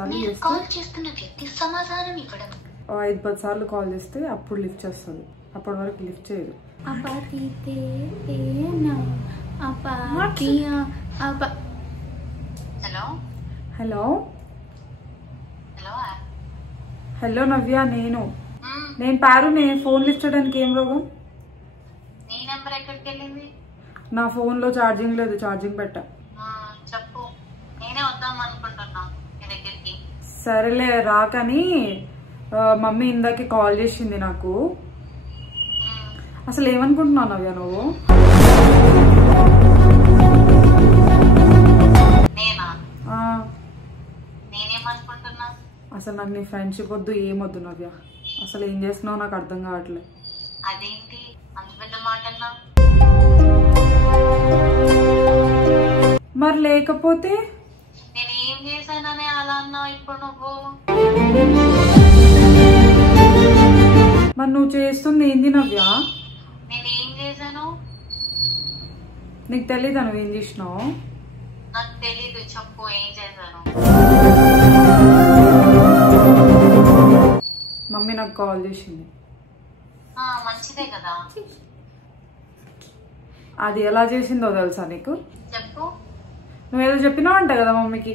5-10 సార్లు కాల్ చేస్తే అప్పుడు లిఫ్ట్ చేస్తుంది. అప్పటి వరకు లిఫ్ట్ చేయదు. హలో హలో నవ్య, నేను పారు. నేను ఫోన్ లిఫ్ట్ చేయడానికి ఏం రోగం? నా ఫోన్ లో ఛార్జింగ్ లేదు, ఛార్జింగ్ పెట్టా. సరేలే రాకని మమ్మీ ఇందాకే కాల్ చేసింది నాకు. అసలు ఏమనుకుంటున్నావు నవ్య నువ్వు? అసలు నాకు నీ ఫ్రెండ్షిప్ వద్దు, ఏమొద్దు నవ్య. అసలు ఏం చేస్తున్నావు నాకు అర్థం కావట్లేదు. మరి లేకపోతే మరి నువ్వు చేస్తుంది ఏంది నవ్య? నీకు తెలీదా నువ్వేం చేసినావు? మమ్మీ నాకు కాల్ చేసింది. అది ఎలా చేసిందో తెలుసా నీకు? నువ్వేదో చెప్పినావు అంట కదా మమ్మీకి.